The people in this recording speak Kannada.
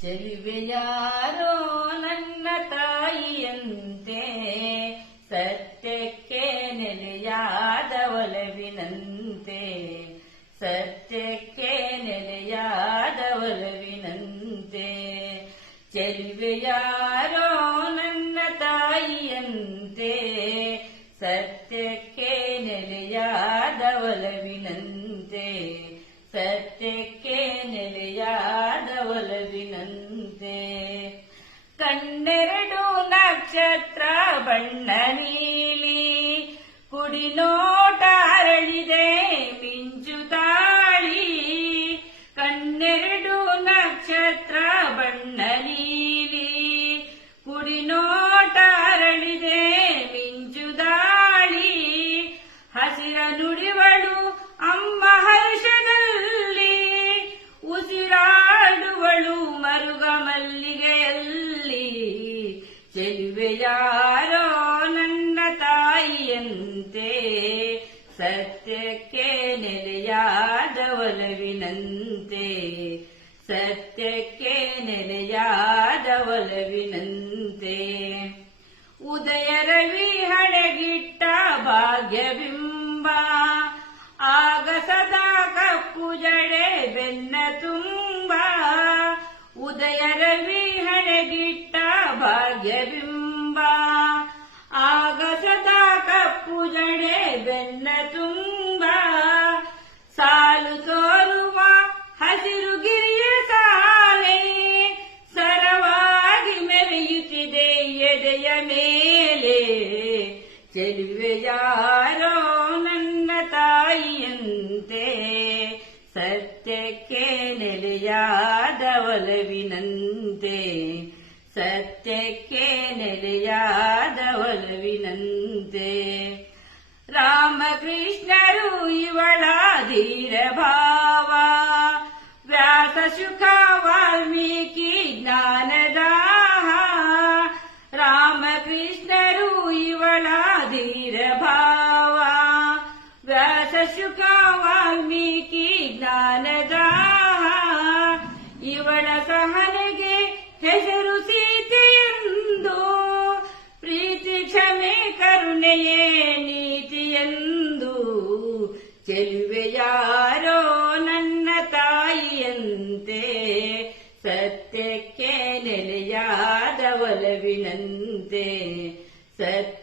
ಚೆಲುವೆಯಾರೋ ನನ್ನ ತಾಯಿಯಂತೆ, ಸತ್ಯಕ್ಕೆ ನೆಲೆಯಾದ ಒಲವಿನಂತೆ, ಸತ್ಯಕ್ಕೆ ನೆಲೆಯಾದ ಒಲವಿನಂತೆ. ಚೆಲುವೆಯಾರೋ ನನ್ನ ತಾಯಿಯಂತೆ, ಸತ್ಯಕ್ಕೆ ನೆಲೆಯಾದ ಒಲವಿನಂತೆ, ಸತ್ಯಕ್ಕೆ ನೆಲೆಯಾದ ಒಲವಿನಂತೆ. ಕಣ್ಣೆರಡು ನಕ್ಷತ್ರ ಬಣ್ಣ ನೀಲಿ, ಕುಡಿನೋಟ ಅರಳಿದೆ ಮಿಂಚು ತಾಳಿ. ಕಣ್ಣೆರಡು ನಕ್ಷತ್ರ ಬಣ್ಣ ನೀಲಿ, ಕುಡಿನೋಟ ಅರಳಿದೆ ಮಿಂಚು ದಾಳಿ. ಹಸಿರ ನುಡಿವಳು ಅಮ್ಮ ಹರ್ಷದಲ್ಲಿ, ಉಸಿರಾಡುವಳು ಮರುಗ ಮಲ್ಲಿಗೆಯಲ್ಲಿ. ಚೆಲುವೆಯಾರೋ ನನ್ನ ತಾಯಿಯಂತೆ, ಸತ್ಯಕ್ಕೆ ನೆಲೆಯಾದ ಒಲವಿನಂತೆ, ಸತ್ಯಕ್ಕೆ ನೆಲೆಯಾದ ಒಲವಿನಂತೆ. ಉದಯ ರವಿ ಹಣಗಿಟ್ಟ ಭಾಗ್ಯಬಿಂಬ, ಆಗ ಸದಾ ಕಪ್ಪು ಜಡೆ ಬೆನ್ನ ತುಂಬ. ಉದಯ ರವಿ ಹಣಗಿಟ್ಟ ಭಾಗ್ಯಬಿಂಬ, ಆಗ ಸದಾ ಕಪ್ಪು ಜಡೆ ಬೆನ್ನ ತುಂಬ. ಸಾಲು ತೋರುವ ಹಸಿರು ಗಿರಿಯ ಸಾಲೆ, ಸರವಾಗಿ ಮೆರೆಯುತ್ತಿದೆ ಎದೆಯ ಮೇಲೆ. ಚೆಲುವೆಯಾರೋ ನನ್ನ ತಾಯಿಯಂತೆ, ಸತ್ಯಕ್ಕೆ ನೆಲೆಯಾದ ಒಲವಿನಂತೆ, ಸತ್ಯಕ್ಕೆ ನೆಲೆಯಾದ ಒಲವಿನಂತೆ. ರಾಮಕೃಷ್ಣರು ಇವಳ ಧೀರ ಭಾವ, ವ್ಯಾಸ ಶುಕ ವಾಲ್ಮೀಕಿ ಜ್ಞಾನದಾಹ. ರಾಮಕೃಷ್ಣರು ಇವಳ ಧೀರ ಭಾವ, ವ್ಯಾಸ ಶುಕ ವಾಲ್ಮೀಕಿ ಜ್ಞಾನದಾಹ. ಇವಳ ಸಹನೆಗೆ ಹೆಸರು ಸೀತೆಯೆಂದು, ಪ್ರೀತಿ ಕ್ಷಮೆ ಕರುಣೆಯೇ ನೀತಿಯೆಂದು. ಚೆಲುವೆಯಾರೋ ನನ್ನ ತಾಯಿಯಂತೆ, ಸತ್ಯಕ್ಕೆ ನೆಲೆಯಾದ ಒಲವಿನಂತೆ, ಸತ್ಯ